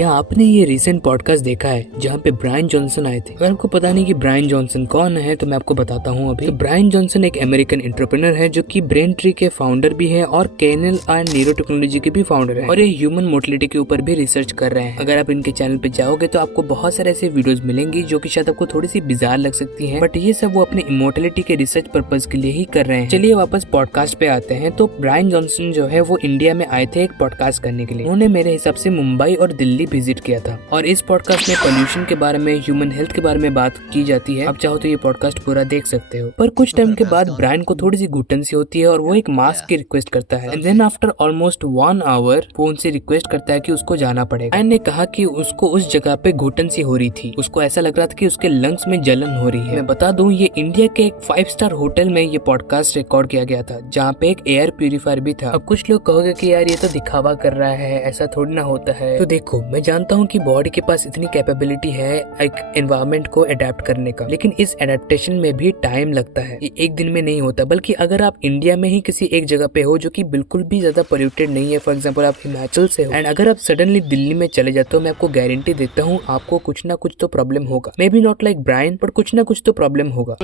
क्या आपने ये रिसेंट पॉडकास्ट देखा है जहाँ पे ब्रायन जॉनसन आए थे? अगर आपको पता नहीं कि ब्रायन जॉनसन कौन है तो मैं आपको बताता हूँ अभी। तो ब्रायन जॉनसन एक अमेरिकन एंटरप्रेन्योर है जो कि ब्रेन ट्री के फाउंडर भी है और केनल एंड न्यूरो टेक्नोलॉजी के भी फाउंडर है और ये ह्यूमन मोटिलिटी के ऊपर भी रिसर्च कर रहे हैं। अगर आप इनके चैनल पे जाओगे तो आपको बहुत सारे ऐसे वीडियोस मिलेंगी जो कि शायद आपको थोड़ी सी बिजार लग सकती है, बट ये सब वो अपने इमोर्टलिटी के रिसर्च पर्पज के लिए ही कर रहे हैं। चलिए वापस पॉडकास्ट पे आते हैं। तो ब्रायन जॉनसन जो है वो इंडिया में आए थे एक पॉडकास्ट करने के लिए। उन्होंने मेरे हिसाब से मुंबई और दिल्ली विजिट किया था और इस पॉडकास्ट में पोल्यूशन के बारे में, ह्यूमन हेल्थ के बारे में बात की जाती है। आप चाहो तो ये पॉडकास्ट पूरा देख सकते हो। पर कुछ टाइम के बाद ब्रायन को थोड़ी सी घुटन सी होती है और वो एक मास्क की रिक्वेस्ट करता है। And then after almost 1 hour वो उनसे रिक्वेस्ट करता है कि उसको जाना पड़ेगा। ब्रायन ने कहा कि उसको उस जगह पे घुटन सी हो रही थी, उसको ऐसा लग रहा था कि उसके लंग्स में जलन हो रही है। मैं बता दूं ये इंडिया के एक 5 स्टार होटल में ये पॉडकास्ट रिकॉर्ड किया गया था जहाँ पे एक एयर प्यूरिफायर भी था। अब कुछ लोग कहोगे कि यार ये तो दिखावा कर रहा है, ऐसा थोड़ी ना होता है। तो देखो, मैं जानता हूँ कि बॉडी के पास इतनी कैपेबिलिटी है एक एनवायरनमेंट को अडेप्ट करने का, लेकिन इस एडेप्टेशन में भी टाइम लगता है। ये एक दिन में नहीं होता। बल्कि अगर आप इंडिया में ही किसी एक जगह पे हो जो कि बिल्कुल भी ज्यादा पोल्यूटेड नहीं है, फॉर एग्जांपल आप हिमाचल से हो, एंड अगर आप सडनली दिल्ली में चले जाते हो, मैं आपको गारंटी देता हूँ आपको कुछ ना कुछ तो प्रॉब्लम होगा। Maybe not like Brian, पर कुछ ना कुछ तो प्रॉब्लम होगा।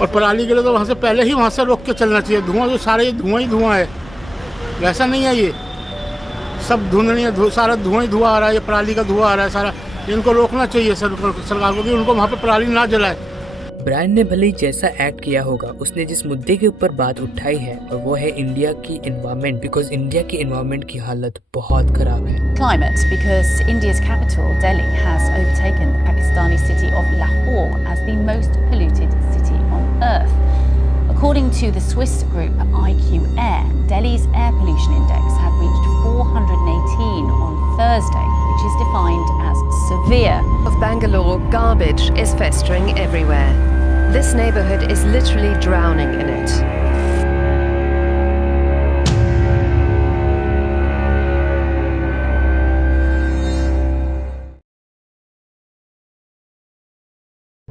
और पराली के लिए तो वहाँ से पहले ही वहाँ से रोक के चलना चाहिए। धुआं जो सारे धुआं ही धुआं है, वैसा नहीं है। ये सब धुंधली सारा धुआं ही धुआं आ रहा है, ये पराली का धुआं आ रहा है सारा। इनको रोकना चाहिए सरकार को कि उनको वहाँ पे पराली ना जलाए। ब्रायन ने भले ही जैसा एक्ट किया होगा, उसने जिस मुद्दे के ऊपर बात उठाई है और वो है इंडिया की एनवायरनमेंट, बिकॉज इंडिया की एनवायरनमेंट की हालत बहुत खराब है। Climate, because India's capital, Delhi, has overtaken the Pakistani city of Lahore as the most polluted city on earth. According to the Swiss group IQ Air, Delhi's air pollution index had reached 418 on Thursday, which is defined as severe. Of Bangalore, garbage is festering everywhere. This neighborhood is literally drowning in it.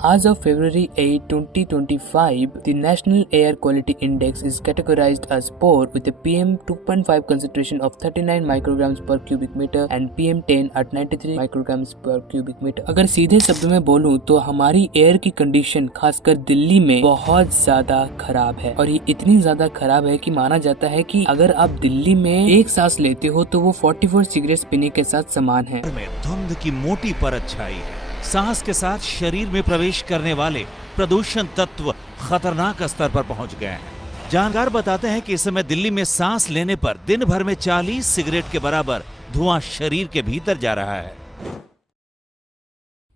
As of February 8, 2025, the National Air Quality Index is categorized as poor with a PM 2.5 concentration of 39 micrograms per cubic meter and PM10 at 93 micrograms per cubic meter. अगर सीधे शब्द में बोलूं तो हमारी air की condition खासकर दिल्ली में बहुत ज्यादा खराब है और ये इतनी ज्यादा खराब है कि माना जाता है कि अगर आप दिल्ली में एक सांस लेते हो तो वो 44 सिगरेट्स पीने के साथ समान है। धुंध की मोटी परत छाई है। सांस के साथ शरीर में प्रवेश करने वाले प्रदूषण तत्व खतरनाक स्तर पर पहुंच गए हैं। जानकार बताते हैं कि इस समय दिल्ली में सांस लेने पर दिन भर में 40 सिगरेट के बराबर धुआं शरीर के भीतर जा रहा है।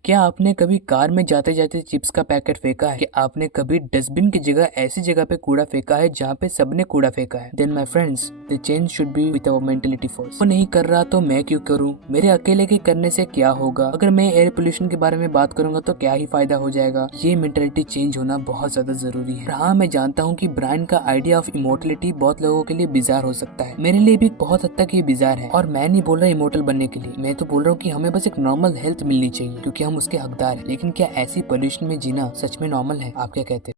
क्या आपने कभी कार में जाते जाते चिप्स का पैकेट फेंका है? क्या आपने कभी डस्टबिन की जगह ऐसी जगह पे कूड़ा फेंका है जहाँ पे सबने कूड़ा फेंका है? Then my friends, the change should be with our mentality first. वो नहीं कर रहा तो मैं क्यों करूँ? मेरे अकेले के करने से क्या होगा? अगर मैं एयर पोल्यूशन के बारे में बात करूंगा तो क्या ही फायदा हो जाएगा? ये मेंटालिटी चेंज होना बहुत ज्यादा जरूरी है। हाँ, मैं जानता हूँ कि ब्रायन का आइडिया ऑफ इमोर्टलिटी बहुत लोगों के लिए बिजार हो सकता है। मेरे लिए भी बहुत हद तक ये बिजार है और मैं नहीं बोल रहा इमोर्टल बनने के लिए। मैं तो बोल रहा हूँ कि हमें बस एक नॉर्मल हेल्थ मिलनी चाहिए क्योंकि हम उसके हकदार हैं। लेकिन क्या ऐसी पोल्यूशन में जीना सच में नॉर्मल है? आप क्या कहते हैं?